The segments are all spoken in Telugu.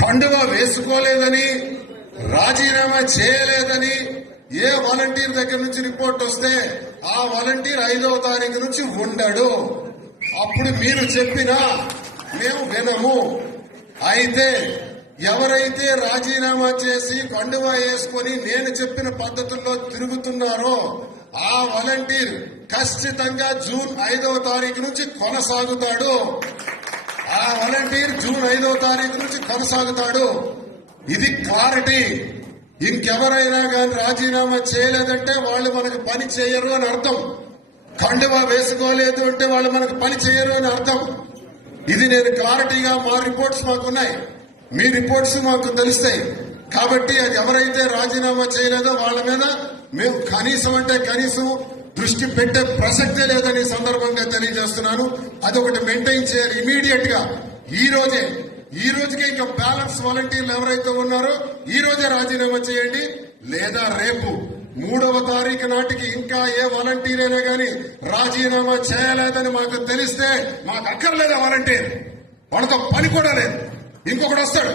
కండువా వేసుకోలేదని, రాజీనామా చేయలేదని ఏ వాలంటీర్ దగ్గర నుంచి రిపోర్ట్ వస్తే ఆ వాలంటీర్ 5వ తారీఖు నుంచి ఉండడు. అప్పుడు మీరు చెప్పినా మేము వినము. అయితే ఎవరైతే రాజీనామా చేసి కండువా వేసుకొని నేను చెప్పిన పద్ధతుల్లో తిరుగుతున్నారో ఆ వాలంటీర్ ఖచ్చితంగా జూన్ 5వ తారీఖు నుంచి కొనసాగుతాడు. ఆ వాలంటీర్ జూన్ 5వ తారీఖు నుంచి కొనసాగుతాడు. ఇది క్లారిటీ. ఇంకెవరైనా కానీ రాజీనామా చేయలేదంటే వాళ్ళు మనకు పని చేయరు అని అర్థం. కండువా వేసుకోలేదు అంటే వాళ్ళు మనకు పని చేయరు అని అర్థం. ఇది నేను క్లారిటీగా మా రిపోర్ట్స్ మాకున్నాయి, మీ రిపోర్ట్స్ మాకు తెలుస్తాయి. కాబట్టి అది ఎవరైతే రాజీనామా చేయలేదో వాళ్ళ మీద మేము కనీసం అంటే కనీసం దృష్టి పెట్టే ప్రసక్తే లేదని సందర్భంగా తెలియజేస్తున్నాను. అదొకటి మెయింటైన్ చేయాలి ఇమీడియట్ గా. ఈ రోజుకే ఇంకా బ్యాలెన్స్ వాలంటీర్లు ఎవరైతే ఉన్నారో ఈ రోజే రాజీనామా చేయండి. లేదా రేపు 3వ తారీఖు నాటికి ఇంకా ఏ వాలంటీర్ అయినా కానీ రాజీనామా చేయలేదని మాకు తెలిస్తే మాకు అక్కర్లేదా వాలంటీర్, వాళ్ళతో పని కూడా లేదు. ఇంకొకటి వస్తాడు,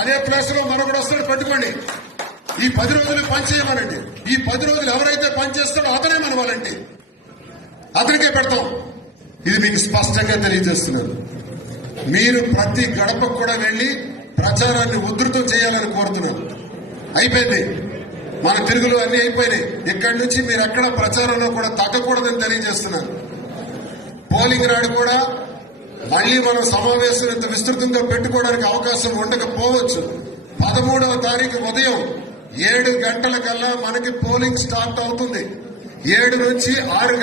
అదే ప్లేస్ లో మరొకటి వస్తాడు, పెట్టుకోండి. ఈ 10 రోజులు పనిచేయమనండి. ఈ 10 రోజులు ఎవరైతే పనిచేస్తాడో అతనే మన వాలంటీర్, అతనికే పెడతాం. ఇది మీకు స్పష్టంగా తెలియజేస్తున్నారు. మీరు ప్రతి గడపకు కూడా వెళ్లి ప్రచారాన్ని ఉధృతం చేయాలని కోరుతున్నాను. అయిపోయింది, మన తిరుగులు అన్ని అయిపోయినాయి. ఇక్కడి నుంచి మీరు ఎక్కడ ప్రచారంలో కూడా తగ్గకూడదని తెలియజేస్తున్నాను. పోలింగ్ నాడు కూడా మళ్లీ మనం సమావేశం ఇంత విస్తృతంగా పెట్టుకోవడానికి అవకాశం ఉండకపోవచ్చు. 13వ తారీఖు ఉదయం 7 గంటలకల్లా మనకి పోలింగ్ స్టార్ట్ అవుతుంది. 7 నుంచి 6